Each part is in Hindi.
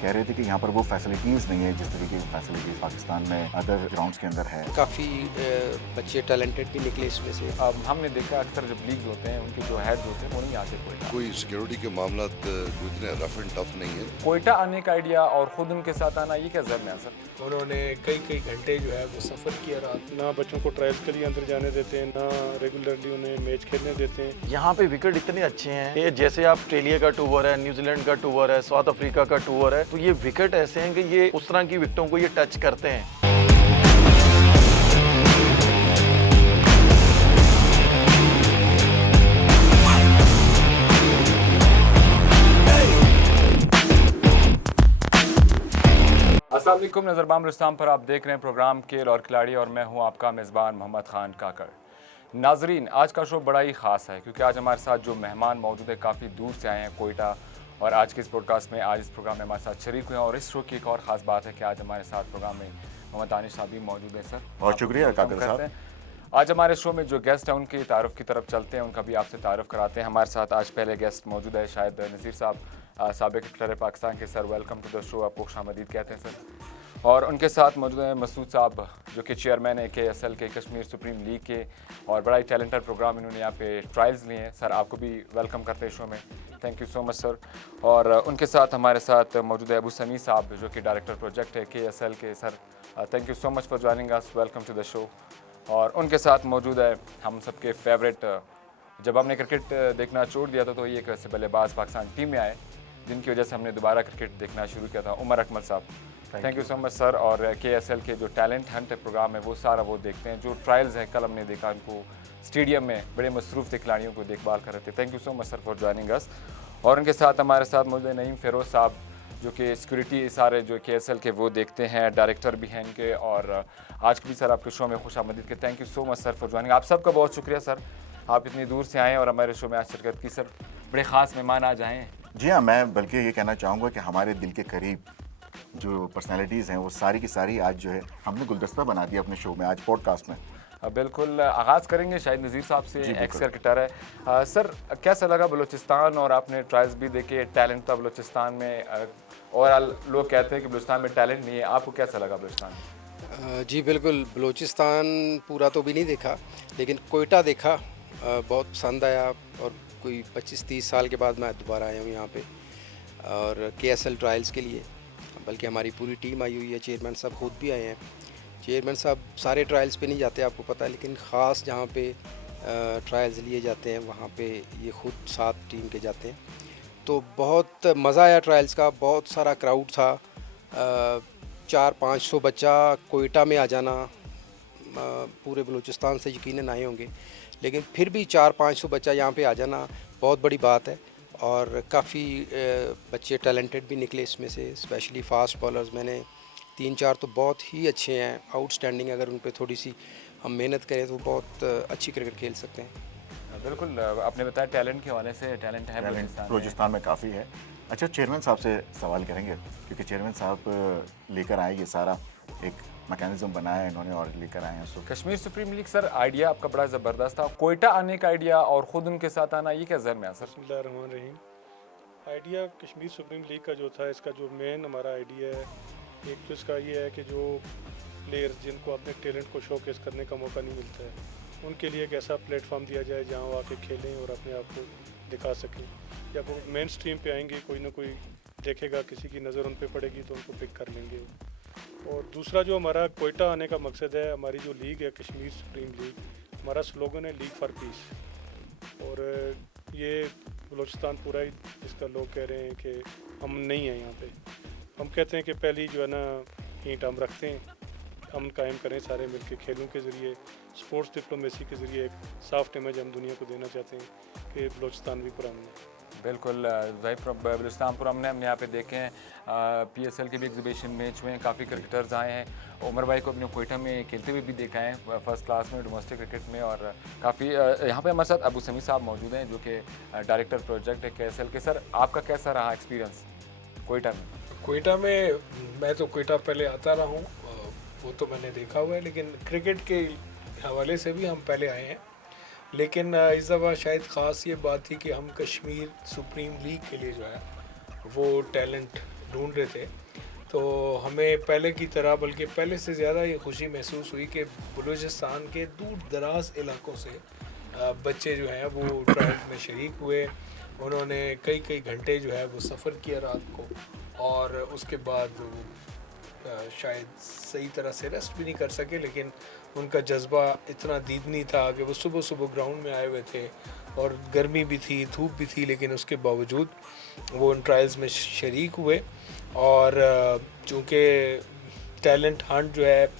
कह रहे थे कि यहाँ पर वो फैसिलिटीज़ नहीं है जिस तरीके की फैसिलिटीज़ पाकिस्तान में अदर ग्राउंड्स के अंदर है। काफ़ी बच्चे टैलेंटेड भी निकले इसमें से। अब हमने देखा अक्सर जब लीग्स होते हैं उनके जो हेड होते हैं वो नहीं आते कोयटा। कोई सिक्योरिटी के मामला इतने रफ एंड टफ नहीं है। कोयटा आने का आइडिया और खुद उनके साथ आना, ये क्या जहन में आ सर? उन्होंने कई घंटे जो है वो सफ़र किया रात। ना बच्चों को ट्रायल्स के लिए अंदर जाने देते हैं, ना रेगुलरली उन्हें मैच खेलने देते हैं। यहाँ पे विकेट इतने अच्छे हैं कि जैसे ऑस्ट्रेलिया का टूर है, न्यूजीलैंड का टूर है, साउथ अफ्रीका का टूर है, तो ये विकेट ऐसे हैं कि ये उस तरह की विकेटों को ये टच करते हैं। अस्सलाम वालेकुम, नज़रबाम रुस्ताम पर आप देख रहे हैं प्रोग्राम खेल और खिलाड़ी और मैं हूं आपका मेज़बान मोहम्मद ख़ान काकड़। नाजरीन, आज का शो बड़ा ही ख़ास है क्योंकि आज हमारे साथ जो मेहमान मौजूद है काफ़ी दूर से आए हैं कोयटा, और आज के इस पॉडकास्ट में, आज इस प्रोग्राम में हमारे साथ शरीक हुए हैं। और इस शो की एक और ख़ास बात है कि आज हमारे साथ प्रोग्राम में मोहम्मद दानिश साहब भी मौजूद है। सर बहुत शुक्रिया काकड़ साहब। आज हमारे शो में जो गेस्ट हैं उनके तारुफ की तरफ चलते हैं, उनका भी आपसे तारुफ कराते हैं। हमारे साथ आज पहले गेस्ट मौजूद है शायद नज़ीर साहब, साबिक क्रिकेटर पाकिस्तान के। Sir welcome to the show, आपको खुशामदीद कहते हैं सर। और उनके साथ मौजूद हैं मसूद साहब जो कि चेयरमैन है KSL के, कश्मीर सुप्रीम लीग के, और बड़ा ही टैलेंटेड प्रोग्राम इन्होंने यहाँ पे ट्रायल्स लिए हैं। सर आपको भी वेलकम करते हैं शो में, thank you so much sir. और उनके साथ हमारे साथ मौजूद है अबू समी साहब जो कि डायरेक्टर प्रोजेक्ट है KSL के। Sir thank you so much for joining us, welcome to the show. और उनके साथ मौजूद है हम सबके फेवरेट, जब हमने क्रिकेट देखना छोड़ दिया था तो ये एक ऐसे बल्लेबाज पाकिस्तान टीम में आए जिनकी वजह से हमने दोबारा क्रिकेट देखना शुरू किया था, उमर अकमल साहब। Thank you so much sir. और KSL के जो टैलेंट हंट प्रोग्राम है वो सारा वो देखते हैं, जो ट्रायल्स हैं कल हमने देखा उनको स्टेडियम में बड़े मसरूफ़ थे, खिलाड़ियों को देखभाल कर रहे थे। Thank you so much sir for joining अस। और उनके साथ हमारे साथ मौजूद है नईम फ़िरोज़ साहब जो कि सिक्योरिटी सारे जो KSL के वो देखते हैं, डायरेक्टर भी हैं इनके। और आज भी सर आपके शो में खुशामदीद के, thank you so much sir for joining. आप सबका बहुत शुक्रिया सर, आप इतनी दूर से आएँ और हमारे शो में आज शिरकत की। सर बड़े ख़ास मेहमान आज आए हैं। जी हाँ, मैं बल्कि ये कहना चाहूँगा कि हमारे दिल के करीब जो पर्सनालिटीज़ हैं वो सारी की सारी आज जो है हमने गुलदस्ता बना दिया अपने शो में, आज पॉडकास्ट में। बिल्कुल, आगाज़ करेंगे शायद नज़ीर साहब से, एक्स क्रिकेटर है। सर कैसा लगा बलूचिस्तान, और आपने ट्रायल्स भी देखे, टैलेंट था बलूचिस्तान में, और लोग कहते हैं कि बलूचिस्तान में टैलेंट नहीं है, आपको कैसा लगा बलूचिस्तान? जी बिल्कुल, बलूचिस्तान पूरा तो भी नहीं देखा लेकिन कोयटा देखा, बहुत पसंद आया। और कोई 25-30 साल के बाद मैं दोबारा आया हूँ यहाँ पे और KSL ट्रायल्स के लिए, बल्कि हमारी पूरी टीम आई हुई है, चेयरमैन साहब खुद भी आए हैं। चेयरमैन साहब सारे ट्रायल्स पे नहीं जाते आपको पता है, लेकिन ख़ास जहाँ पे ट्रायल्स लिए जाते हैं वहाँ पे ये खुद साथ टीम के जाते हैं। तो बहुत मज़ा आया ट्रायल्स का, बहुत सारा क्राउड था, 400-500 बच्चा कोयटा में आ जाना, पूरे बलूचिस्तान से यकीनन आए होंगे, लेकिन फिर भी 400-500 बच्चा यहाँ पे आ जाना बहुत बड़ी बात है। और काफ़ी बच्चे टैलेंटेड भी निकले इसमें से, स्पेशली फास्ट बॉलर्स मैंने 3-4 तो बहुत ही अच्छे हैं, आउटस्टैंडिंग। अगर उन पर थोड़ी सी हम मेहनत करें तो बहुत अच्छी क्रिकेट खेल सकते हैं। बिल्कुल, आपने बताया टैलेंट के हवाले से, टैलेंट है बलूचिस्तान में काफ़ी है। अच्छा, चेयरमैन साहब से सवाल करेंगे क्योंकि चेयरमैन साहब लेकर आए ये सारा एक मैकेनिज्म बनाया इन्होंने और लेकर आए हैं उसको। Kashmir supreme league. Sir idea आपका बड़ा ज़बरदस्त था, कोयटा आने का आइडिया और ख़ुद उनके साथ आना, ये क्या जहन में आ सर? बिस्मिल्लाहिर्रहमानिर्रहीम। आइडिया कश्मीर सुप्रीम लीग का जो था, इसका जो मेन हमारा आइडिया है, एक तो इसका ये है कि जो प्लेयर्स जिनको अपने टैलेंट को शोकेस करने का मौका नहीं मिलता है, उनके लिए एक ऐसा प्लेटफॉर्म दिया जाए जहाँ वो आके खेलें और अपने आप को दिखा सकें। या वो मेन स्ट्रीम पे आएंगे, कोई ना कोई देखेगा, किसी की नज़र उन पे पड़ेगी तो उनको पिक कर लेंगे। और दूसरा जो हमारा कोयटा आने का मकसद है, हमारी जो लीग है कश्मीर सुप्रीम लीग, हमारा स्लोगन है लीग फॉर पीस। और ये बलूचिस्तान पूरा ही इसका लोग कह रहे हैं कि हम नहीं हैं यहाँ पे। हम कहते हैं कि पहली जो है ना ईंट हम रखते हैं, हम कायम करें सारे मिलके, खेलों के ज़रिए, स्पोर्ट्स डिप्लोमेसी के ज़रिए एक सॉफ्ट इमेज हम दुनिया को देना चाहते हैं कि बलूचिस्तान भी पुरअमन है। बिल्कुल, बलूचिस्तान पुरअमन है। हमने यहाँ पे देखे हैं PSL के भी एग्जीबिशन मैच हुए हैं, काफ़ी क्रिकेटर्स आए हैं। उमर भाई को अपने कोयटा में खेलते हुए भी देखा है, फर्स्ट क्लास में डोमेस्टिक क्रिकेट में। और काफ़ी यहाँ पे हमारे साथ अबू समी साहब मौजूद हैं जो कि डायरेक्टर प्रोजेक्ट है KSL के। सर आपका कैसा रहा एक्सपीरियंस कोयटा में? कोयटा में मैं तो कोयटा पहले आता रहा हूँ, वो तो मैंने देखा हुआ है, लेकिन क्रिकेट के हवाले से भी हम पहले आए हैं। लेकिन इस दफ़ा शायद ख़ास ये बात थी कि हम कश्मीर सुप्रीम लीग के लिए जो है वो टैलेंट ढूंढ रहे थे, तो हमें पहले की तरह बल्कि पहले से ज़्यादा ये खुशी महसूस हुई कि बलूचिस्तान के दूर दराज इलाकों से बच्चे जो हैं वो ट्रायल्स में शरीक हुए। उन्होंने कई कई घंटे जो है वो सफ़र किया रात को, और उसके बाद वो शायद सही तरह से रेस्ट भी नहीं कर सके, लेकिन उनका जज्बा इतना दीदनी था कि वो सुबह सुबह ग्राउंड में आए हुए थे, और गर्मी भी थी, धूप भी थी, लेकिन उसके बावजूद वो उन ट्रायल्स में शरीक हुए। और चूँकि टैलेंट हंट जो है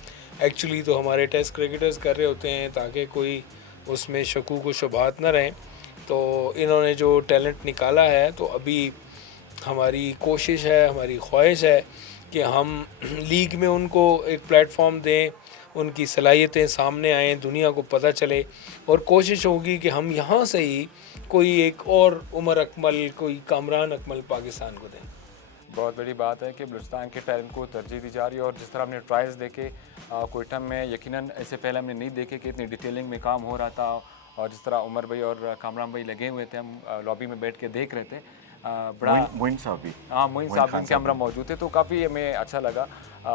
एक्चुअली तो हमारे टेस्ट क्रिकेटर्स कर रहे होते हैं ताकि कोई उसमें शकूक व शुबहात न रहें, तो इन्होंने जो टैलेंट निकाला है, तो अभी हमारी कोशिश है, हमारी ख्वाहिश है कि हम लीग में उनको एक प्लेटफॉर्म दें, उनकी सलाहियतें सामने आएँ, दुनिया को पता चले, और कोशिश होगी कि हम यहाँ से ही कोई एक और उमर अकमल, कोई कामरान अकमल पाकिस्तान को दें। बहुत बड़ी बात है कि बलूचिस्तान के टैलेंट को तरजीह दी जा रही है, और जिस तरह हमने ट्रायल्स देखे कोयटा में, यकीनन इससे पहले हमने नहीं देखे कि इतनी डिटेलिंग में काम हो रहा था, और जिस तरह उमर भाई और कामरान भाई लगे हुए थे, हम लॉबी में बैठ के देख रहे थे। बड़ा मोइन साहब भी, हाँ, मोइन साहब भी कैमरा मौजूद थे, तो काफ़ी हमें अच्छा लगा।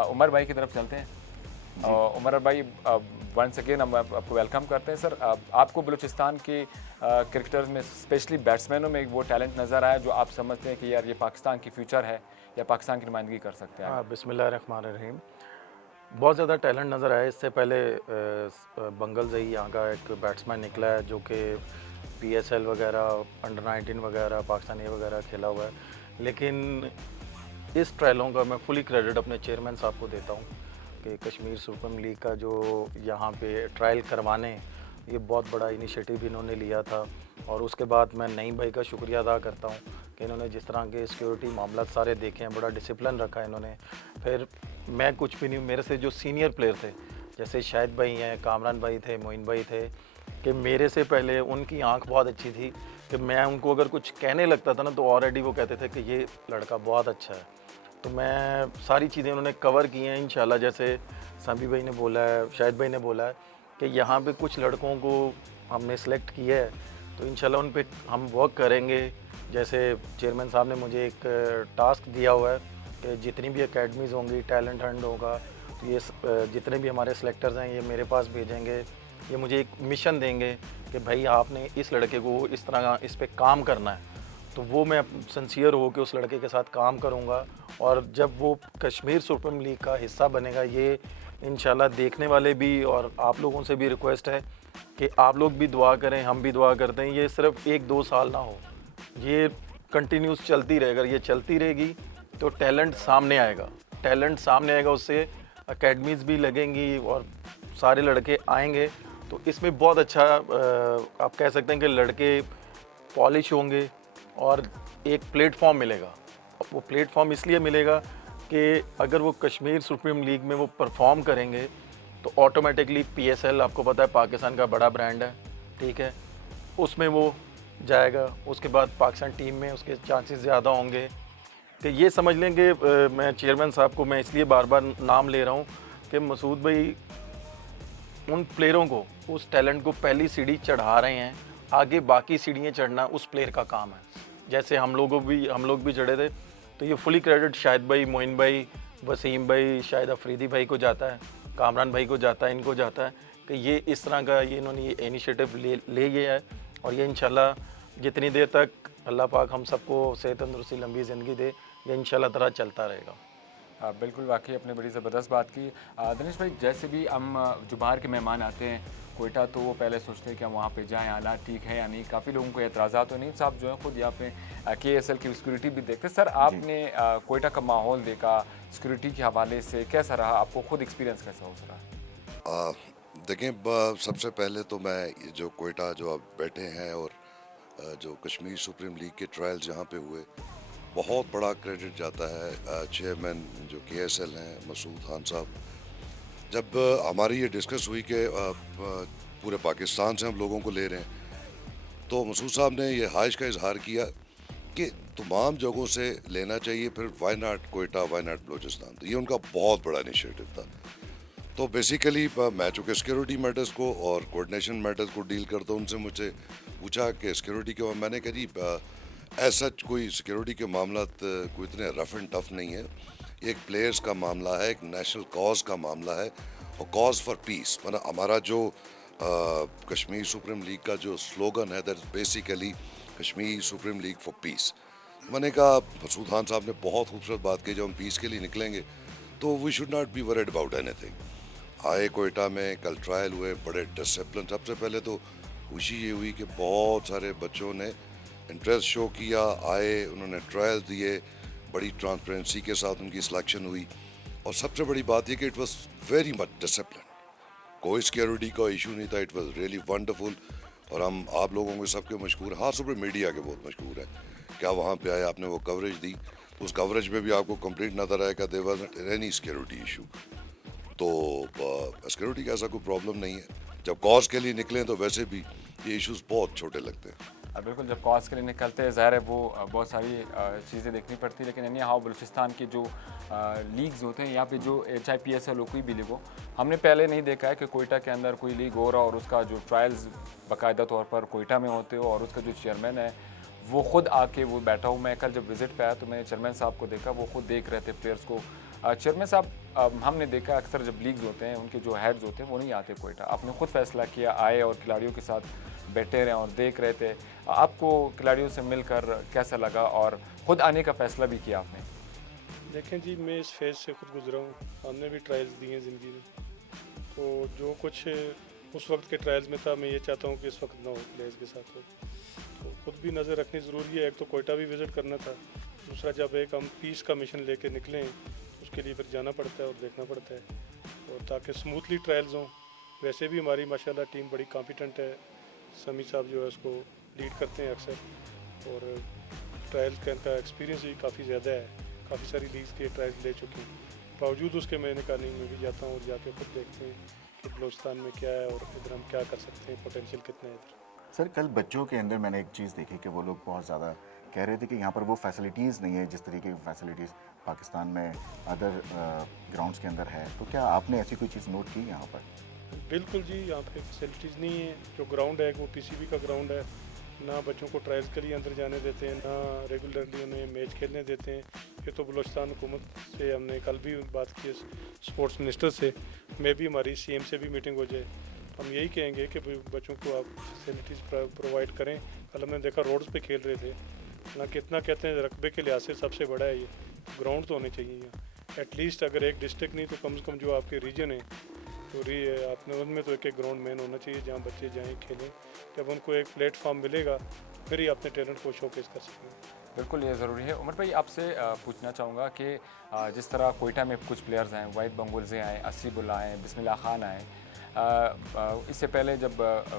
उमर भाई की तरफ चलते हैं। उमर भाई, वंस अगेन हम आपको वेलकम करते हैं। सर, आपको बलूचिस्तान के क्रिकेटर्स में, स्पेशली बैट्समैनों में वो टैलेंट नज़र आया जो आप समझते हैं कि यार ये पाकिस्तान की फ्यूचर है या पाकिस्तान की नुमाइंदगी कर सकते हैं? हाँ, बिस्मिल्लाहिर्रहमानिर्रहीम। बहुत ज़्यादा टैलेंट नज़र आया। इससे पहले बंगल जई यहाँ का एक बैट्समैन निकला है जो कि PSL वगैरह, अंडर 19 वगैरह, पाकिस्तान ए वगैरह खेला हुआ है, लेकिन इस ट्रायलों का मैं फुली क्रेडिट अपने चेयरमैन साहब को देता हूँ कि कश्मीर सुप्रीम लीग का जो यहाँ पे ट्रायल करवाने, ये बहुत बड़ा इनिशिएटिव इन्होंने लिया था। और उसके बाद मैं नईम भाई का शुक्रिया अदा करता हूँ कि इन्होंने जिस तरह के सिक्योरिटी मामला सारे देखे हैं, बड़ा डिसिप्लिन रखा है इन्होंने। फिर मैं कुछ भी नहीं, मेरे से जो सीनियर प्लेयर थे, जैसे शाहिद भाई हैं, कामरान भाई थे, मोइन भाई थे, कि मेरे से पहले उनकी आंख बहुत अच्छी थी कि मैं उनको अगर कुछ कहने लगता था ना, तो ऑलरेडी वो कहते थे कि ये लड़का बहुत अच्छा है। तो मैं सारी चीज़ें उन्होंने कवर की हैं इंशाल्लाह। जैसे साबी भाई ने बोला है, शाहिद भाई ने बोला है कि यहाँ पे कुछ लड़कों को हमने सेलेक्ट किया है, तो इंशाल्लाह उन पे हम वर्क करेंगे। जैसे चेयरमैन साहब ने मुझे एक टास्क दिया हुआ है कि जितनी भी एकेडमीज़ होंगी, टैलेंट हंट होगा, तो ये जितने भी हमारे सेलेक्टर्स हैं ये मेरे पास भेजेंगे। ये मुझे एक मिशन देंगे कि भाई आपने इस लड़के को इस तरह इस पे काम करना है, तो वो मैं सिंसियर हो के उस लड़के के साथ काम करूँगा। और जब वो कश्मीर सुप्रीम लीग का हिस्सा बनेगा, ये इंशाल्लाह देखने वाले भी और आप लोगों से भी रिक्वेस्ट है कि आप लोग भी दुआ करें, हम भी दुआ करते हैं। ये सिर्फ 1-2 साल ना हो, ये कंटिन्यूस चलती रहे। अगर ये चलती रहेगी तो टैलेंट सामने आएगा, टैलेंट सामने आएगा, उससे एकेडमीज़ भी लगेंगी और सारे लड़के आएंगे। तो इसमें बहुत अच्छा आप कह सकते हैं कि लड़के पॉलिश होंगे और एक प्लेटफॉर्म मिलेगा। वो प्लेटफॉर्म इसलिए मिलेगा कि अगर वो कश्मीर सुप्रीम लीग में वो परफॉर्म करेंगे तो ऑटोमेटिकली PSL, आपको पता है पाकिस्तान का बड़ा ब्रांड है, ठीक है, उसमें वो जाएगा। उसके बाद पाकिस्तान टीम में उसके चांसेस ज़्यादा होंगे। तो ये समझ लें कि मैं चेयरमैन साहब को मैं इसलिए बार बार नाम ले रहा हूँ कि मसूद भाई उन प्लेयरों को, उस टैलेंट को पहली सीढ़ी चढ़ा रहे हैं, आगे बाकी सीढ़ियाँ चढ़ना उस प्लेयर का काम है। जैसे हम लोग भी चढ़े थे, तो ये फुली क्रेडिट शाहिद भाई, मोइन भाई, वसीम भाई, शाहिद अफरीदी भाई को जाता है, कामरान भाई को जाता है, इनको जाता है कि ये इस तरह का इन्होंने ये इनिशिएटिव ले गया है। और ये इंशाल्लाह जितनी देर तक अल्लाह पाक हम सबको सेहत तंदुरुस्ती लंबी ज़िंदगी दे, ये इंशाल्लाह तरह चलता रहेगा। बिल्कुल, वाकई आपने बड़ी ज़बरदस्त बात की। दिनेश भाई, जैसे भी हम जो बाहर के मेहमान आते हैं कोयटा, तो वो पहले सोचते हैं कि हम वहाँ पे जाएं, हालात ठीक है या नहीं। काफ़ी लोगों को एतराज़ात तो नहीं, साहब जो है ख़ुद यहाँ पे KSL की सिक्योरिटी भी देखते। सर, आपने कोयटा का माहौल देखा, सिक्योरिटी के हवाले से कैसा रहा, आपको खुद एक्सपीरियंस कैसा हो रहा? देखें, सबसे पहले तो मैं ये जो कोयटा जो आप बैठे हैं और जो कश्मीर सुप्रीम लीग के ट्रायल्स यहाँ पे हुए, बहुत बड़ा क्रेडिट जाता है चेयरमैन जो KSL हैं मसूद खान साहब। जब हमारी ये डिस्कस हुई कि पूरे पाकिस्तान से हम लोगों को ले रहे हैं, तो मसूद साहब ने ये ख्वाहिश का इजहार किया कि तमाम जगहों से लेना चाहिए, फिर why not Quetta, why not Balochistan. तो ये उनका बहुत बड़ा इनिशिएटिव था। तो बेसिकली मैं चूँकि सिक्योरिटी मैटर्स को और कोऑर्डिनेशन मैटर्स को डील करता हूँ, उनसे मुझे पूछा कि सिक्योरिटी के, मैंने कहा जी ऐसा कोई सिक्योरिटी के मामला कोई इतने रफ एंड टफ नहीं है। ये एक प्लेयर्स का मामला है, एक नेशनल कॉज का मामला है और कॉज फॉर पीस। मतलब हमारा जो कश्मीर सुप्रीम लीग का जो स्लोगन है that is basically Kashmir supreme league for piece. मैंने कहा मसूद खान साहब ने बहुत खूबसूरत बात की, जब हम पीस के लिए निकलेंगे तो we should not be worried about anything. आए कोयटा में कल ट्रायल हुए, बड़े डिसिप्लिन। सबसे पहले तो खुशी ये हुई कि बहुत सारे बच्चों ने इंटरेस्ट शो किया, आए, उन्होंने ट्रायल दिए, बड़ी ट्रांसपेरेंसी के साथ उनकी सिलेक्शन हुई। और सबसे बड़ी बात यह कि it was very much discipline, कोई सिक्योरिटी का इशू नहीं था। It was really wonderful. और हम आप लोगों के सबके मशहूर, हाँ सुपर मीडिया के बहुत मशहूर है, क्या वहाँ पे आए, आपने वो कवरेज दी, उस कवरेज में भी आपको कंप्लीट नजर आएगा there wasn't any security issue. तो सिक्योरिटी का ऐसा कोई प्रॉब्लम नहीं है। जब कॉज के लिए निकलें तो वैसे भी ये इश्यूज बहुत छोटे लगते हैं। बिल्कुल, जब कॉज के लिए निकलते हैं ज़ाहिर है वो बहुत सारी चीज़ें देखनी पड़ती है, लेकिन यहाँ बलूचिस्तान की जो लीग्स होते हैं यहाँ पे, जो चाहे PSL हो कोई भी लीग हो, हमने पहले नहीं देखा है कि कोयटा के अंदर कोई लीग हो रहा और उसका जो ट्रायल्स बाकायदा तौर पर कोयटा में होते हो और उसका जो चेयरमैन है वो ख़ुद आके वो बैठा हूँ। मैं कल जब विज़िट पे आया तो मैंने चेयरमैन साहब को देखा, वो खुद देख रहे थे प्लेयर्स को। चेयरमैन साहब, हमने देखा अक्सर जब लीग्स होते हैं उनके जो हेड्स होते हैं वो नहीं आते कोयटा, आपने खुद फैसला किया, आए और खिलाड़ियों के साथ बैठे रहे और देख रहे थे। आपको खिलाड़ियों से मिलकर कैसा लगा और ख़ुद आने का फ़ैसला भी किया आपने? देखें जी, मैं इस फेज़ से खुद गुजरा हूँ, हमने भी ट्रायल्स दिए हैं ज़िंदगी में। तो जो कुछ उस वक्त के ट्रायल्स में था, मैं ये चाहता हूँ कि इस वक्त ना हो, प्लेयर्स के साथ हो। तो खुद भी नज़र रखनी ज़रूरी है। एक तो कोयटा भी विज़िट करना था, दूसरा जब एक हम पीस का मिशन लेके निकलें उसके लिए फिर जाना पड़ता है और देखना पड़ता है, और ताकि स्मूथली ट्रायल्स हों। वैसे भी हमारी माशाल्लाह टीम बड़ी कॉम्पिटेंट है, समी साहब जो है उसको लीड करते हैं अक्सर, और ट्रायल्स का इनका एक्सपीरियंस भी काफ़ी ज़्यादा है, काफ़ी सारी लीग्स के ट्रायल्स ले चुके हैं। बावजूद उसके मैंने कहा नहीं, मैं भी जाता हूँ और जाके खुद देखते हैं कि बलूचिस्तान में क्या है और इधर हम क्या कर सकते हैं, पोटेंशियल कितना है इधर। सर, कल बच्चों के अंदर मैंने एक चीज़ देखी कि वो लोग बहुत ज़्यादा कह रहे थे कि यहाँ पर वो फैसिलिटीज़ नहीं है जिस तरीके की फैसिलिटीज़ पाकिस्तान में अदर ग्राउंड्स के अंदर है। तो क्या आपने ऐसी कोई चीज़ नोट की यहाँ पर? बिल्कुल जी, यहाँ पे फैसिलिटीज़ नहीं है। जो ग्राउंड है वो PCB का ग्राउंड है, ना बच्चों को ट्रायल्स के लिए अंदर जाने देते हैं, ना रेगुलरली उन्हें मैच खेलने देते हैं। ये तो बलूचिस्तान हुकूमत से हमने कल भी बात की, स्पोर्ट्स मिनिस्टर से, मैं भी, हमारी CM से भी मीटिंग हो जाए। हम यही कहेंगे कि बच्चों को आप फैसिलिटीज़ प्रोवाइड करें। कल हमने देखा रोड्स पे खेल रहे थे, ना कितना कहते हैं रकबे के लिहाज से सबसे बड़ा है ये ग्राउंड, तो होने चाहिए यहाँ एटलीस्ट। अगर एक डिस्ट्रिक्ट नहीं तो कम से कम जो आपके रीजन है तो आपने उनमें तो एक ग्राउंड मेन होना चाहिए जहाँ बच्चे जाएँ खेलें। जब उनको एक प्लेटफॉर्म मिलेगा फिर ही अपने टैलेंट को शोकेस कर सकेंगे। बिल्कुल, ये ज़रूरी है। उमर भाई, आपसे पूछना चाहूँगा कि जिस तरह कोयटा में कुछ प्लेयर्स हैं, वाहिद बंगुल्ज़े आए, असीबुल्ला आए, बिस्मिल्लाह खान आए, इससे पहले जब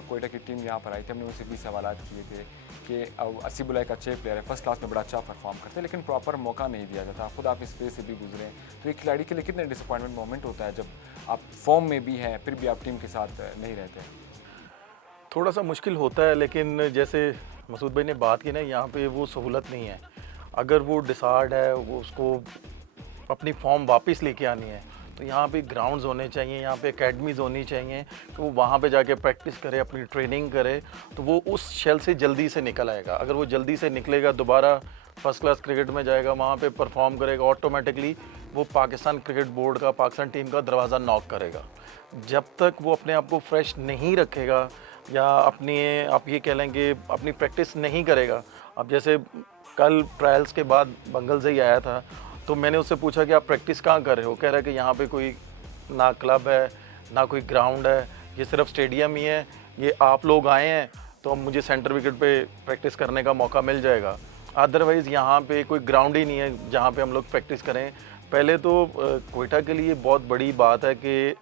कोयटा की टीम यहाँ पर आई थी हमने उनसे भी सवाल किए थे कि असीबुल्ला एक अच्छे प्लेयर है, फर्स्ट क्लास में बड़ा अच्छा परफॉर्म करते हैं, लेकिन प्रॉपर मौका नहीं दिया जाता। खुद आप इस फेज से भी गुजरे, तो एक खिलाड़ी के लिए कितने डिसअपॉइंटमेंट मोमेंट होता है जब आप फॉर्म में भी हैं फिर भी आप टीम के साथ नहीं रहते? थोड़ा सा मुश्किल होता है, लेकिन जैसे मसूद भाई ने बात की ना, यहाँ पे वो सहूलत नहीं है। अगर वो डिसार्ड है, वो उसको अपनी फॉर्म वापस लेके आनी है, तो यहाँ पे ग्राउंड्स होने चाहिए, यहाँ पे एकेडमीज़ होनी चाहिए कि वो वहाँ पे जाके प्रैक्टिस करे, अपनी ट्रेनिंग करे, तो वो उस शेल से जल्दी से निकल आएगा। अगर वो जल्दी से निकलेगा, दोबारा फर्स्ट क्लास क्रिकेट में जाएगा, वहाँ पे परफॉर्म करेगा, ऑटोमेटिकली वो पाकिस्तान क्रिकेट बोर्ड का, पाकिस्तान टीम का दरवाज़ा नॉक करेगा। जब तक वो अपने आप को फ्रेश नहीं रखेगा या आप ये कह लें कि अपनी प्रैक्टिस नहीं करेगा। अब जैसे कल ट्रायल्स के बाद बंगल से ही आया था, तो मैंने उससे पूछा कि आप प्रैक्टिस कहाँ कर रहे हो? कह रहा है कि यहाँ पे कोई ना क्लब है, ना कोई ग्राउंड है, ये सिर्फ स्टेडियम ही है। ये आप लोग आए हैं तो अब मुझे सेंटर विकेट पे प्रैक्टिस करने का मौका मिल जाएगा, अदरवाइज़ यहाँ पे कोई ग्राउंड ही नहीं है जहाँ पे हम लोग प्रैक्टिस करें। पहले तो कोयटा के लिए बहुत बड़ी बात है कि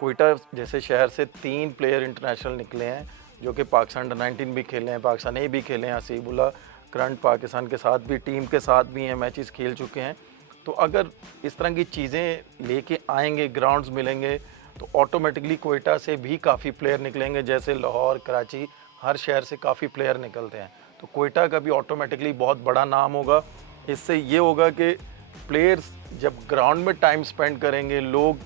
कोयटा जैसे शहर से 3 प्लेयर इंटरनेशनल निकले हैं, जो कि पाकिस्तान अंडर-19 भी खेले हैं, पाकिस्तान ए भी खेले हैं। हसीबुल्ला करंट पाकिस्तान के साथ भी, टीम के साथ भी हैं, मैचेस खेल चुके हैं। तो अगर इस तरह की चीज़ें लेके आएंगे, ग्राउंड्स मिलेंगे, तो ऑटोमेटिकली कोयटा से भी काफ़ी प्लेयर निकलेंगे। जैसे लाहौर, कराची, हर शहर से काफ़ी प्लेयर निकलते हैं, तो कोयटा का भी ऑटोमेटिकली बहुत बड़ा नाम होगा। इससे ये होगा कि प्लेयर्स जब ग्राउंड में टाइम स्पेंड करेंगे, लोग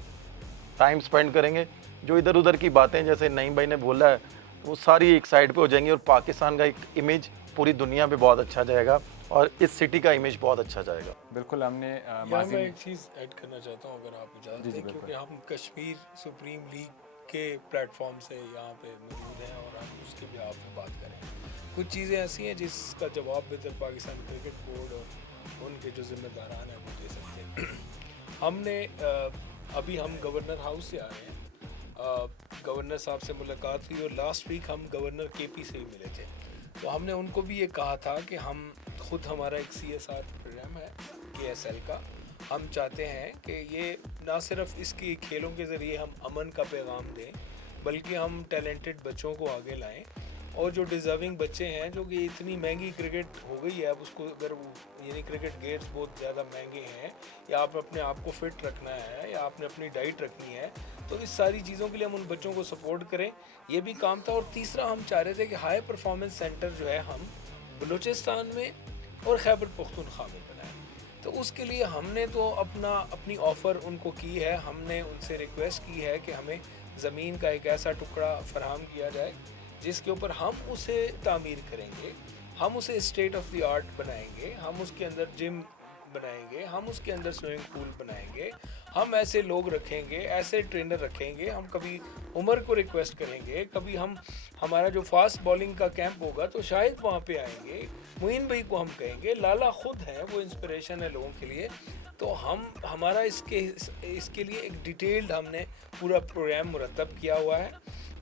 टाइम स्पेंड करेंगे, जो इधर उधर की बातें जैसे नईम भाई ने बोला है वो सारी एक साइड पे हो जाएंगी और पाकिस्तान का एक इमेज पूरी दुनिया पे बहुत अच्छा जाएगा और इस सिटी का इमेज बहुत अच्छा जाएगा। बिल्कुल हमने यहाँ माजी मैं में एक चीज़ ऐड करना चाहता हूँ अगर आप इजाज़त जी, जी, दें, क्योंकि हम कश्मीर सुप्रीम लीग के प्लेटफॉर्म से यहाँ पे मौजूद हैं और हम उसके भी पे बात करें। कुछ चीज़ें ऐसी हैं जिसका जवाब बेहतर पाकिस्तान क्रिकेट बोर्ड और उनके जो जिम्मेदारान हैं वो दे सकते हैं। हमने अभी हम गवर्नर हाउस से आ रहे हैं, गवर्नर साहब से मुलाकात हुई और लास्ट वीक हम गवर्नर केपी से भी मिले थे। तो हमने उनको भी ये कहा था कि हम खुद हमारा एक CSR प्रोग्राम है KSL का, हम चाहते हैं कि ये ना सिर्फ इसकी खेलों के ज़रिए हम अमन का पैगाम दें, बल्कि हम टैलेंटेड बच्चों को आगे लाएं और जो डिज़र्विंग बच्चे हैं, जो कि इतनी महंगी क्रिकेट हो गई है अब उसको अगर यानी क्रिकेट गेट्स बहुत ज़्यादा महंगे हैं, या आप अपने आप को फिट रखना है या आपने अपनी डाइट रखनी है, तो इस सारी चीज़ों के लिए हम उन बच्चों को सपोर्ट करें, ये भी काम था। और तीसरा हम चाह रहे थे कि हाई परफॉर्मेंस सेंटर जो है हम बलूचिस्तान में और खैबर पख्तूनख्वा में बनाएं। तो उसके लिए हमने तो अपनी ऑफ़र उनको की है, हमने उनसे रिक्वेस्ट की है कि हमें ज़मीन का एक ऐसा टुकड़ा फराहम किया जाए जिसके ऊपर हम उसे तामीर करेंगे, हम उसे स्टेट ऑफ द आर्ट बनाएंगे, हम उसके अंदर जिम बनाएंगे, हम उसके अंदर स्विमिंग पूल बनाएंगे, हम ऐसे लोग रखेंगे, ऐसे ट्रेनर रखेंगे, हम कभी उमर को रिक्वेस्ट करेंगे, कभी हम हमारा जो फास्ट बॉलिंग का कैंप होगा तो शायद वहाँ पे आएंगे, मुइन भाई को हम कहेंगे, लाला खुद हैं, वो इंस्पिरेशन है लोगों के लिए। तो हम हमारा इसके लिए एक डिटेल्ड हमने पूरा प्रोग्राम मुरतब किया हुआ है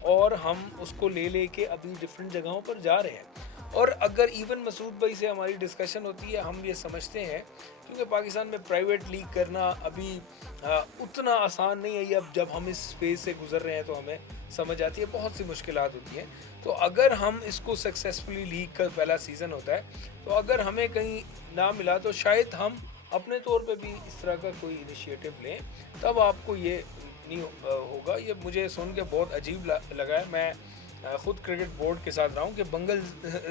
और हम उसको ले के अभी डिफरेंट जगहों पर जा रहे हैं। और अगर इवन मसूद भाई से हमारी डिस्कशन होती है, हम ये समझते हैं क्योंकि पाकिस्तान में प्राइवेट लीग करना अभी उतना आसान नहीं है। अब जब हम इस स्पेस से गुजर रहे हैं तो हमें समझ आती है बहुत सी मुश्किलात होती हैं। तो अगर हम इसको सक्सेसफुली लीग का पहला सीज़न होता है, तो अगर हमें कहीं ना मिला तो शायद हम अपने तौर पे भी इस तरह का कोई इनिशिएटिव लें, तब आपको ये नहीं होगा। ये मुझे सुन के बहुत अजीब लगा है। मैं ख़ुद क्रिकेट बोर्ड के साथ रहा हूँ कि बंगल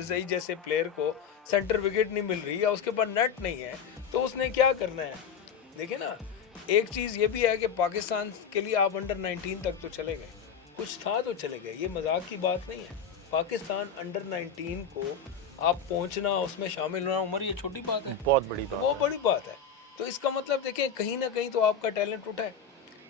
जई जैसे प्लेयर को सेंटर विकेट नहीं मिल रही या उसके पास नेट नहीं है, तो उसने क्या करना है। देखिए ना, एक चीज़ ये भी है कि पाकिस्तान के लिए आप अंडर 19 तक तो चले गए, कुछ था तो चले गए, ये मजाक की बात नहीं है। पाकिस्तान अंडर 19 को आप पहुँचना, उसमें शामिल होना, उम्र ये छोटी बात है, बहुत बड़ी बात, बहुत बड़ी बात है। तो इसका मतलब देखें, कहीं ना कहीं तो आपका टैलेंट उठा है,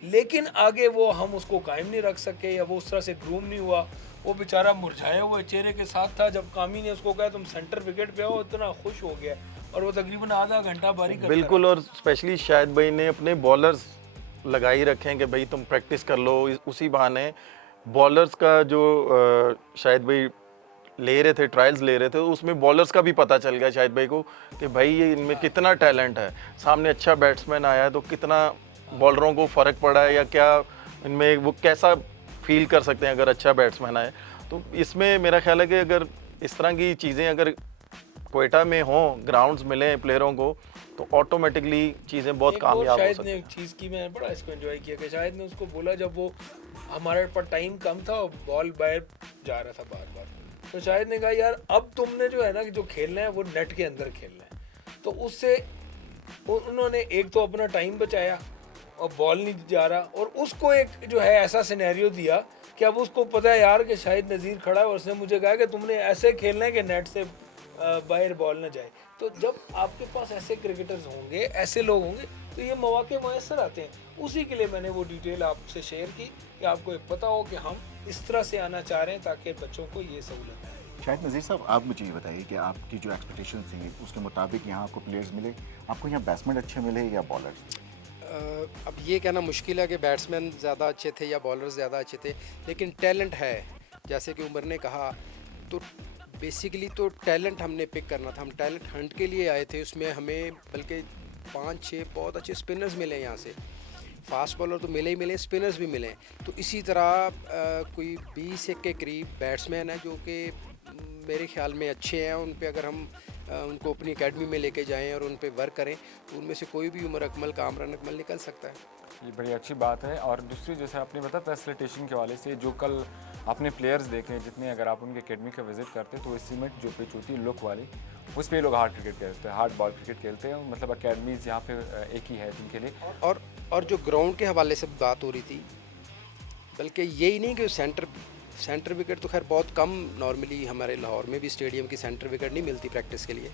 लेकिन आगे वो हम उसको कायम नहीं रख सके या वो उस तरह से ग्रूम नहीं हुआ। वो बेचारा मुरझाया हुआ चेहरे के साथ था। जब कामी ने उसको कहा तुम सेंटर विकेट पे हो, इतना खुश हो गया और वो तकरीबन आधा घंटा बारी करता बिल्कुल। और स्पेशली शाहिद भाई ने अपने बॉलर्स लगाई रखे हैं कि भाई तुम प्रैक्टिस कर लो। उसी बहाने बॉलर्स का जो शाहिद भाई ले रहे थे, ट्रायल्स ले रहे थे, उसमें बॉलर्स का भी पता चल गया शाहिद भाई को कि भाई ये इनमें कितना टैलेंट है। सामने अच्छा बैट्समैन आया है तो कितना बॉलरों को फ़र्क पड़ा है या क्या इनमें वो कैसा फील कर सकते हैं अगर अच्छा बैट्समैन आए। तो इसमें मेरा ख्याल है कि अगर इस तरह की चीज़ें अगर क्वेटा में हों, ग्राउंड्स मिलें प्लेयरों को, तो ऑटोमेटिकली चीज़ें बहुत कामयाब हो सकती हैं। एक चीज़ की मैं बड़ा इसको एंजॉय किया कि शायद ने उसको बोला, जब वो हमारे पास टाइम कम था और बॉल बाहर जा रहा था बार बार, तो शायद ने कहा यार अब तुमने जो है ना जो खेलना है वो नेट के अंदर खेलना है। तो उससे उन्होंने एक तो अपना टाइम बचाया और बॉल नहीं जा रहा, और उसको एक जो है ऐसा सिनेरियो दिया कि अब उसको पता है यार कि शाहिद नज़ीर खड़ा है और उसने मुझे कहा कि तुमने ऐसे खेलना है कि नेट से बाहर बॉल ना जाए। तो जब आपके पास ऐसे क्रिकेटर्स होंगे, ऐसे लोग होंगे, तो ये मौके मुयसर आते हैं। उसी के लिए मैंने वो डिटेल आपसे शेयर की कि आपको पता हो कि हम इस तरह से आना चाह रहे हैं ताकि बच्चों को ये सहूलत है। शायद नज़ीर साहब, आप मुझे ये बताइए कि आपकी जो एक्सपेक्टेशन थी उसके मुताबिक यहाँ आपको प्लेयर्स मिले? आपको यहाँ बैट्समैन अच्छे मिले या बॉलर्स? अब ये कहना मुश्किल है कि बैट्समैन ज़्यादा अच्छे थे या बॉलर्स ज़्यादा अच्छे थे, लेकिन टैलेंट है। जैसे कि उमर ने कहा, तो बेसिकली तो टैलेंट हमने पिक करना था। हम टैलेंट हंट के लिए आए थे। उसमें हमें बल्कि 5-6 बहुत अच्छे स्पिनर्स मिले यहाँ से। फास्ट बॉलर तो मिले ही मिले, स्पिनर्स भी मिले। तो इसी तरह कोई 20 के करीब बैट्समैन हैं जो कि मेरे ख्याल में अच्छे हैं। उन पे अगर हम उनको अपनी एकेडमी में लेके जाएं और उन पे वर्क करें तो उनमें से कोई भी उमर अकमल, कामरान अकमल निकल सकता है। ये बड़ी अच्छी बात है। और दूसरी, जैसे आपने बताया फैसिलिटेशन के वाले से, जो कल आपने प्लेयर्स देखे जितने, अगर आप उनके एकेडमी का विजिट करते तो इस सीमेंट जो पिच होती है लुक वाली, उस पर लोग हार्ड क्रिकेट खेलते हैं, हार्ड बॉल क्रिकेट खेलते हैं। मतलब अकेडमीज़ यहाँ पे एक ही है जिनके लिए। और जो ग्राउंड के हवाले से बात हो रही थी, बल्कि यही नहीं कि सेंटर सेंटर विकेट तो खैर बहुत कम, नॉर्मली हमारे लाहौर में भी स्टेडियम की सेंटर विकेट नहीं मिलती प्रैक्टिस के लिए।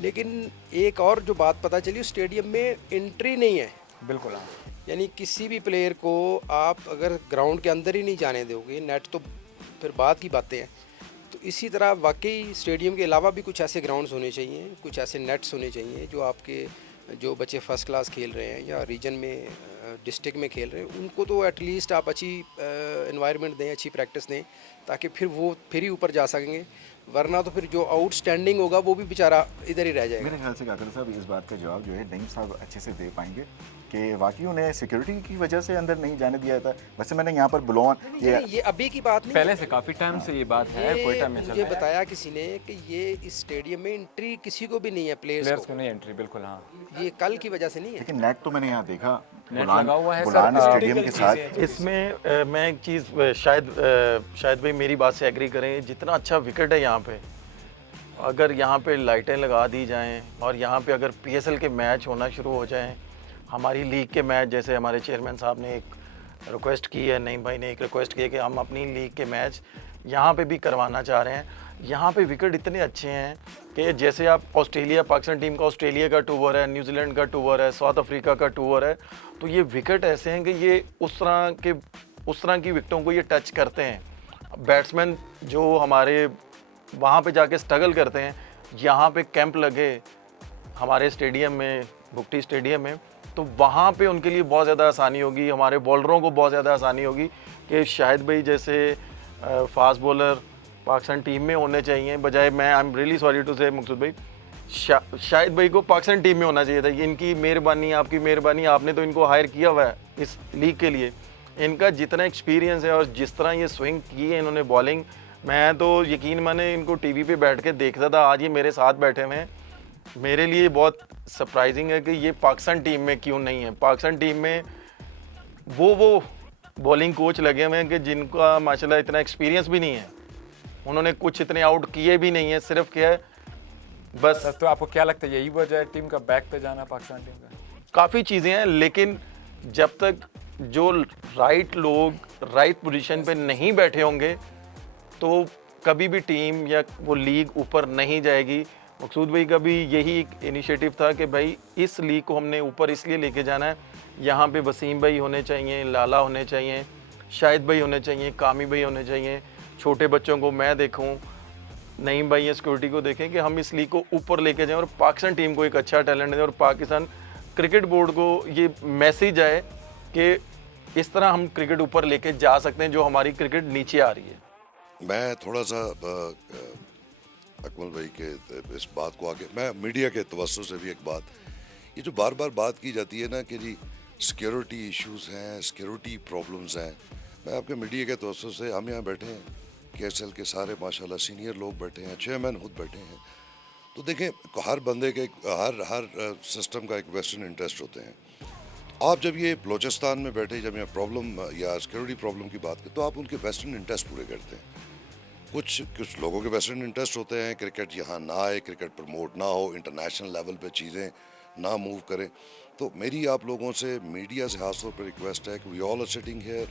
लेकिन एक और जो बात पता चली, उस स्टेडियम में एंट्री नहीं है, बिल्कुल हाँ। यानी किसी भी प्लेयर को आप अगर ग्राउंड के अंदर ही नहीं जाने दोगे, नेट तो फिर बात की बातें हैं। तो इसी तरह वाकई स्टेडियम के अलावा भी कुछ ऐसे ग्राउंड्स होने चाहिए, कुछ ऐसे नेट्स होने चाहिए जो आपके जो बच्चे फर्स्ट क्लास खेल रहे हैं या रीजन में डिस्ट्रिक्ट में खेल रहे हैं, उनको तो एटलीस्ट आप अच्छी एनवायरनमेंट दें, अच्छी प्रैक्टिस दें, ताकि फिर वो फिर ही ऊपर जा सकेंगे। वरना तो फिर जो आउटस्टैंडिंग होगा वो भी बेचारा इधर ही रह जाएगा। मेरे ख्याल से काकड़ साहब इस बात का जवाब जो है नईम साहब अच्छे से दे पाएंगे कि वाकई उन्हें सिक्योरिटी की वजह से अंदर नहीं जाने दिया था। वैसे मैंने यहाँ पर बुलवान ये अभी की बात नहीं, पहले से काफ़ी टाइम से ये बात है, कोयटा में चल मुझे रहा है। बताया किसी ने कि ये इस स्टेडियम में एंट्री किसी को भी नहीं है, प्लेयर्स प्लेयर्स को नहीं एंट्री, बिल्कुल हाँ। को। ये कल की वजह से नहीं है। लेकिन नेट तो मैंने यहाँ देखा नेट लगा हुआ है बुलान सर। स्टेडियम के साथ। इसमें मैं एक चीज़ शायद भाई मेरी बात से एग्री करें, जितना अच्छा विकेट है यहाँ पे, अगर यहाँ पे लाइटें लगा दी जाएं और यहाँ पे अगर पीएसएल के मैच होना शुरू हो जाएं, हमारी लीग के मैच, जैसे हमारे चेयरमैन साहब ने एक रिक्वेस्ट की है, नईम भाई ने एक रिक्वेस्ट की है कि हम अपनी लीग के मैच यहाँ पे भी करवाना चाह रहे हैं। यहाँ पे विकेट इतने अच्छे हैं कि जैसे आप ऑस्ट्रेलिया, पाकिस्तान टीम का ऑस्ट्रेलिया का टूर है, न्यूजीलैंड का टूर है, साउथ अफ्रीका का टूर है, तो ये विकेट ऐसे हैं कि ये उस तरह की विकेटों को ये टच करते हैं। बैट्समैन जो हमारे वहाँ पे जाके स्ट्रगल करते हैं, यहाँ पे कैंप लगे हमारे स्टेडियम में, भुट्टी स्टेडियम में, तो वहाँ पे उनके लिए बहुत ज़्यादा आसानी होगी, हमारे बॉलरों को बहुत ज़्यादा आसानी होगी कि शाहिद भाई जैसे फास्ट बॉलर पाकिस्तान टीम में होने चाहिए, बजाय मैं I am really sorry to say Maqsood भाई, शाहिद भाई को पाकिस्तान टीम में होना चाहिए था। इनकी मेहरबानी, आपकी मेहरबानी, आपने तो इनको हायर किया हुआ है इस लीग के लिए। इनका जितना एक्सपीरियंस है और जिस तरह ये स्विंग की है इन्होंने बॉलिंग, मैं तो यकीन माने इनको टीवी पे बैठ के देखता था, आज ये मेरे साथ बैठे हुए हैं। मेरे लिए बहुत सरप्राइजिंग है कि ये पाकिस्तान टीम में क्यों नहीं है। पाकिस्तान टीम में वो बॉलिंग कोच लगे हुए हैं कि जिनका माशाल्लाह इतना एक्सपीरियंस भी नहीं है, उन्होंने कुछ इतने आउट किए भी नहीं है, सिर्फ क्या है बस। सर तो आपको क्या लगता है यही वजह है टीम का बैक पे जाना पाकिस्तान टीम का? काफ़ी चीज़ें हैं, लेकिन जब तक जो राइट लोग राइट पोजीशन पे नहीं बैठे होंगे तो कभी भी टीम या वो लीग ऊपर नहीं जाएगी। मकसूद भाई का भी यही एक इनिशिएटिव था कि भाई इस लीग को हमने ऊपर इसलिए लेके जाना है, यहाँ पे वसीम भाई होने चाहिए, लाला होने चाहिए, शाहिद भाई होने चाहिए, कामी भाई होने चाहिए, छोटे बच्चों को मैं देखूँ, नईम भाई या सिक्योरिटी को देखें कि हम इस लीग को ऊपर लेके जाएं और पाकिस्तान टीम को एक अच्छा टैलेंट दें और पाकिस्तान क्रिकेट बोर्ड को ये मैसेज आए कि इस तरह हम क्रिकेट ऊपर लेके जा सकते हैं जो हमारी क्रिकेट नीचे आ रही है। मैं थोड़ा सा अकमल भाई के इस बात को आगे, मैं मीडिया के तवज्जो से भी एक बात, ये जो बार बार बात की जाती है ना कि जी सिक्योरिटी इश्यूज हैं, सिक्योरिटी प्रॉब्लम्स हैं, मैं आपके मीडिया के तवज्जो से, हम यहाँ बैठे हैं, केएसएल के सारे माशाल्लाह सीनियर लोग बैठे हैं, चेयरमैन खुद बैठे हैं, तो देखें हर बंदे के हर सिस्टम का एक वेस्टर्न इंटरेस्ट होते हैं। आप जब ये बलोचिस्तान में बैठे, जब यहाँ प्रॉब्लम या सिक्योरिटी प्रॉब्लम की बात करें तो आप उनके वेस्टर्न इंटरेस्ट पूरे करते हैं। कुछ लोगों के वेस्टर्न इंटरेस्ट होते हैं क्रिकेट यहाँ ना आए, क्रिकेट प्रमोट ना हो, इंटरनेशनल लेवल पे चीज़ें ना मूव करें। तो मेरी आप लोगों से, मीडिया से खास तौर पर रिक्वेस्ट है कि we all are sitting here,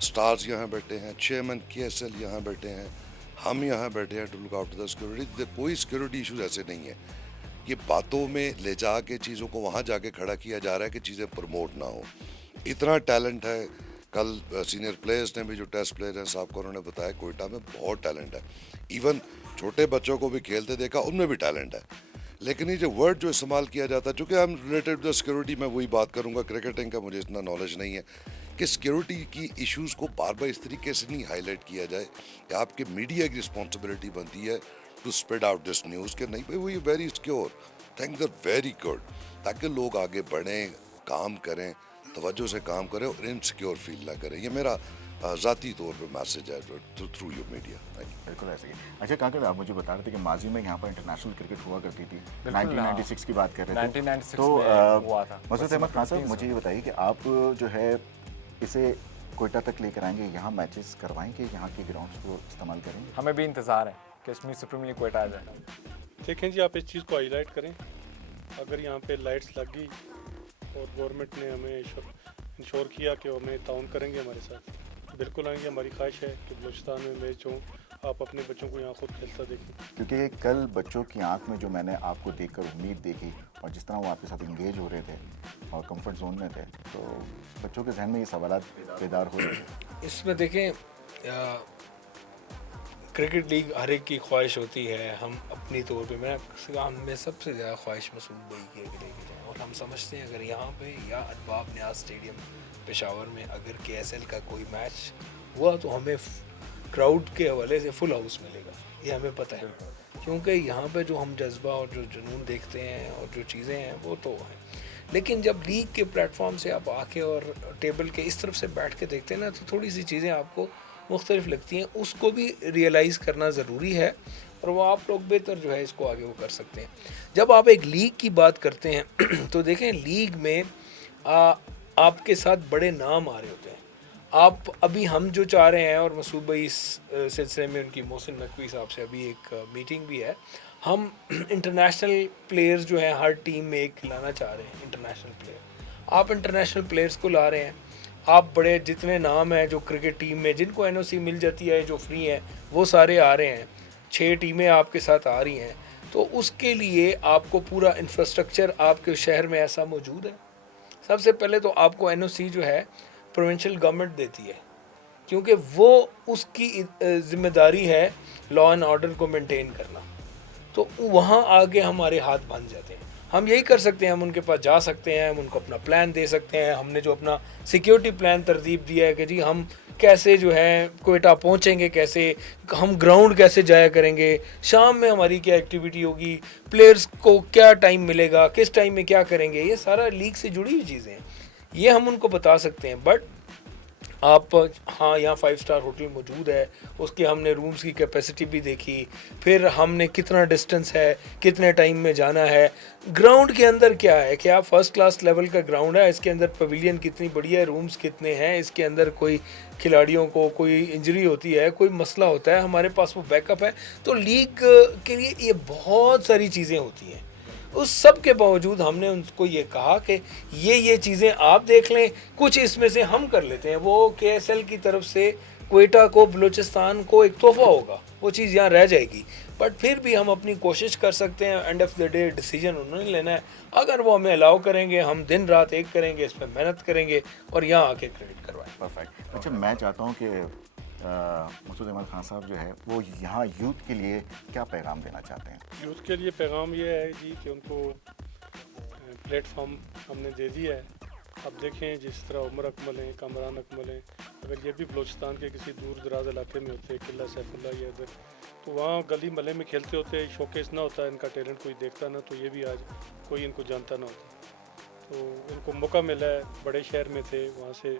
stars यहाँ बैठे हैं, चेयरमैन केएसएल यहाँ बैठे हैं, हम यहाँ बैठे हैं to look after the security. कोई सिक्योरिटी इशूज़ ऐसे नहीं है, ये बातों में ले जा के चीज़ों को वहाँ जाके खड़ा किया जा रहा है कि चीज़ें प्रमोट ना हो। इतना टैलेंट है, कल सीनियर प्लेयर्स ने भी, जो टेस्ट प्लेयर हैं साहब को, उन्होंने बताया कोयटा में बहुत टैलेंट है, इवन छोटे बच्चों को भी खेलते देखा, उनमें भी टैलेंट है। लेकिन ये जो वर्ड जो इस्तेमाल किया जाता है, चूँकि I am related to the security, मैं वही बात करूँगा, क्रिकेटिंग का मुझे इतना नॉलेज नहीं है कि सिक्योरिटी की इश्यूज़ को बार बार इस तरीके से नहीं हाईलाइट किया जाए कि आपके मीडिया की रिस्पॉन्सिबिलिटी बनती है to spread out this news कि नहीं भाई वो ये very secure, things are very good, ताकि लोग आगे बढ़ें, काम करें, तवज्जो से काम करें और इनसिक्योर फील ना करें। ये मेरा ज़ाती तौर पे मैसेज है थ्रू योर मीडिया। बिल्कुल ऐसे ही। अच्छा काकर, आप मुझे बता रहे थे कि माजी में यहाँ पर इंटरनेशनल क्रिकेट हुआ करती थी, बिल्कुल, 1996 की बात कर रहे थे। 1996 तो में हुआ था। मसूद अहमद खान साहब, मुझे ये बताइए कि आप जो है इसे कोयटा तक लेकर आएंगे, यहाँ मैचेस करवाएंगे, यहाँ के ग्राउंड्स को इस्तेमाल करेंगे? हमें भी इंतज़ार है कश्मीर सुप्रीम लीग कोयटा आ जाए। देखें जी, आप इस चीज़ को हाईलाइट करें, अगर यहाँ पे लाइट्स लग गई और गवर्नमेंट ने हमें इंश्योर किया कि वो हमें ताउन करेंगे हमारे साथ, बिल्कुल आएंगे। हमारी ख्वाहिश है कि बलूचिस्तान में मैच हो, आप अपने बच्चों को यहाँ खुद खेलता देखें। क्योंकि कल बच्चों की आंख में जो मैंने आपको देखकर उम्मीद देखी और जिस तरह वो आपके साथ इंगेज हो रहे थे और कंफर्ट जोन में थे, तो बच्चों के जहन में ये सवाल बेदार हो रहे थे। इसमें देखें क्रिकेट लीग हर एक की ख्वाहिश होती है। हम अपनी तौर पे मैं हमें सबसे ज़्यादा ख्वाहिश मसूद भाई की है कि लेके जाएँ, और हम समझते हैं अगर यहाँ पे या अरबाब न्याज स्टेडियम पेशावर में अगर KSL का कोई मैच हुआ तो हमें क्राउड के हवाले से फुल हाउस मिलेगा, ये हमें पता है। क्योंकि यहाँ पे जो हम जज्बा और जो जुनून देखते हैं और जो चीज़ें हैं वो तो हैं, लेकिन जब लीग के प्लेटफॉर्म से आप आके और टेबल के इस तरफ से बैठ के देखते हैं ना, तो थोड़ी सी चीज़ें आपको मुख्तलिफ लगती हैं। उसको भी रियलाइज़ करना ज़रूरी है, और वो आप लोग बेहतर जो है इसको आगे वो कर सकते हैं। जब आप एक लीग की बात करते हैं तो देखें लीग में आपके साथ बड़े नाम आ रहे होते हैं। आप अभी हम जो चाह रहे हैं, और मसूद भाई इस सिलसिले में उनकी मोहसिन नकवी साहब से अभी एक मीटिंग भी है, हम इंटरनेशनल प्लेयर्स जो हैं हर टीम में एक लाना चाह रहे हैं। इंटरनेशनल प्लेयर आप इंटरनेशनल प्लेयर्स को ला रहे हैं। आप बड़े जितने नाम हैं जो क्रिकेट टीम में जिनको NOC मिल जाती है, जो फ्री हैं, वो सारे आ रहे हैं। 6 टीमें आपके साथ आ रही हैं, तो उसके लिए आपको पूरा इंफ्रास्ट्रक्चर आपके शहर में ऐसा मौजूद है। सबसे पहले तो आपको NOC जो है प्रोविंशियल गवर्नमेंट देती है, क्योंकि वो उसकी जिम्मेदारी है लॉ एंड ऑर्डर को मेंटेन करना। तो वहाँ आगे हमारे हाथ बंध जाते हैं। हम यही कर सकते हैं, हम उनके पास जा सकते हैं, हम उनको अपना प्लान दे सकते हैं। हमने जो अपना सिक्योरिटी प्लान तरतीब दिया है कि जी हम कैसे जो है क्वेटा पहुँचेंगे, कैसे हम ग्राउंड कैसे जाया करेंगे, शाम में हमारी क्या एक्टिविटी होगी, प्लेयर्स को क्या टाइम मिलेगा, किस टाइम में क्या करेंगे, ये सारा लीग से जुड़ी हुई चीज़ें हैं, ये हम उनको बता सकते हैं। बट आप हाँ, यहाँ 5 स्टार होटल मौजूद है, उसकी हमने रूम्स की कैपेसिटी भी देखी, फिर हमने कितना डिस्टेंस है, कितने टाइम में जाना है, ग्राउंड के अंदर क्या है, क्या फर्स्ट क्लास लेवल का ग्राउंड है, इसके अंदर पवेलियन कितनी बड़ी है, रूम्स कितने हैं, इसके अंदर कोई खिलाड़ियों को कोई इंजरी होती है, कोई मसला होता है, हमारे पास वो बैकअप है। तो लीग के लिए ये बहुत सारी चीज़ें होती हैं। उस सब के बावजूद हमने उनको ये कहा कि ये चीज़ें आप देख लें, कुछ इसमें से हम कर लेते हैं। वो KSL की तरफ से क्वेटा को, बलूचिस्तान को एक तोहफ़ा होगा, वो चीज़ यहाँ रह जाएगी, बट फिर भी हम अपनी कोशिश कर सकते हैं। End of the day decision उन्होंने लेना है। अगर वो हमें अलाउ करेंगे, हम दिन रात एक करेंगे, इस पर मेहनत करेंगे और यहाँ आके क्रिकेट करवाएं। परफेक्ट। अच्छा, मैं चाहता हूँ कि मसूद अहमद खान साहब जो है वो यहाँ यूथ के लिए क्या पैगाम देना चाहते हैं? यूथ के लिए पैगाम ये है जी कि उनको प्लेटफॉर्म हमने दे दिया है। अब देखें जिस तरह उमर अकमल हैं, कामरान अकमल हैं, अगर ये भी बलूचिस्तान के किसी दूर दराज इलाके में होते, किला सैफुल्ला या इधर, तो वहाँ गली महल्ले में खेलते होते, शोकेस ना होता, इनका टैलेंट कोई देखता ना, तो ये भी आज कोई इनको जानता ना होता। तो इनको मौका मिला है, बड़े शहर में थे, वहाँ से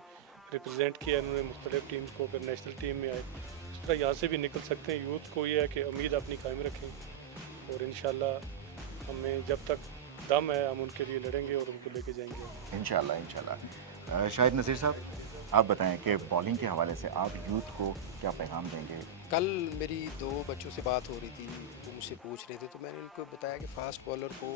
रिप्रेजेंट किया इन्होंने मुख्तलिफ टीम्स को, फिर नेशनल टीम में आए। इस तरह यहाँ से भी निकल सकते हैं। यूथ को ये है कि उम्मीद अपनी कायम रखें और इंशाल्लाह हमें जब तक दम है हम उनके लिए लड़ेंगे और उनको लेके जाएंगे इंशाल्लाह। शाहिद नज़ीर साहब, आप बताएं कि बॉलिंग के हवाले से आप यूथ को क्या पैगाम देंगे? कल मेरी 2 बच्चों से बात हो रही थी, वो मुझसे पूछ रहे थे, तो मैंने उनको बताया कि फ़ास्ट बॉलर को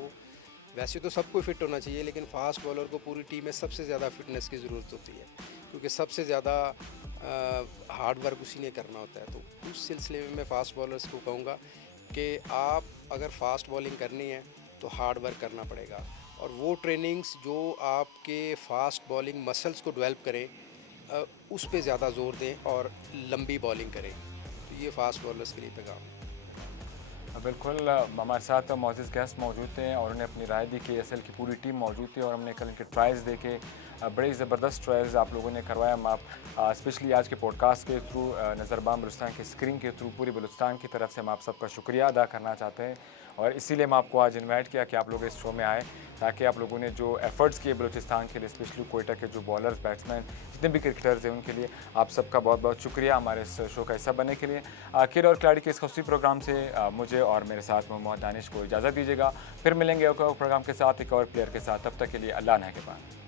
वैसे तो सबको फिट होना चाहिए, लेकिन फ़ास्ट बॉलर को पूरी टीम में सबसे ज़्यादा फिटनेस की ज़रूरत होती है, क्योंकि सबसे ज़्यादा हार्ड वर्क उसी ने करना होता है। तो उस सिलसिले में मैं फ़ास्ट बॉलर्स को कहूँगा कि आप अगर फ़ास्ट बॉलिंग करनी है तो हार्ड वर्क करना पड़ेगा, और वो ट्रेनिंग्स जो आपके फ़ास्ट बॉलिंग मसल्स को डेवलप करें उस पे ज़्यादा ज़ोर दें और लंबी बॉलिंग करें। तो ये फ़ास्ट बॉलर्स के लिए पैगाम। बिल्कुल, हमारे साथ मोअज़्ज़िज़ गेस्ट मौजूद थे और उन्हें अपनी राय दी। KSL की पूरी टीम मौजूद थी और हमने कल इनके ट्रायल्स देखे, बड़े ज़बरदस्त ट्रायल्स आप लोगों ने करवाया। हम आप स्पेशली आज के पॉडकास्ट के थ्रू, नज़रबान बलूचिस्तान के स्क्रीन के थ्रू पूरी बलूचिस्तान की तरफ से हम आप सबका शुक्रिया अदा करना चाहते हैं, और इसीलिए हम आपको आज इन्वाइट किया कि आप लोग इस शो में आए, ताकि आप लोगों ने जो एफ़र्ट्स किए बलूचिस्तान के लिए, स्पेशली कोयटा के जो बॉलर्स, बैट्समैन, जितने भी क्रिकेटर्स हैं, उनके लिए आप सबका बहुत बहुत शुक्रिया हमारे इस शो का हिस्सा बनने के लिए। खेल और खिलाड़ी के इस खुसूसी प्रोग्राम से मुझे और मेरे साथ मोहम्मद दानिश को इजाज़त दीजिएगा। फिर मिलेंगे एक और प्रोग्राम के साथ, एक और प्लेयर के साथ। तब तक के लिए अल्लाह ने के बाद।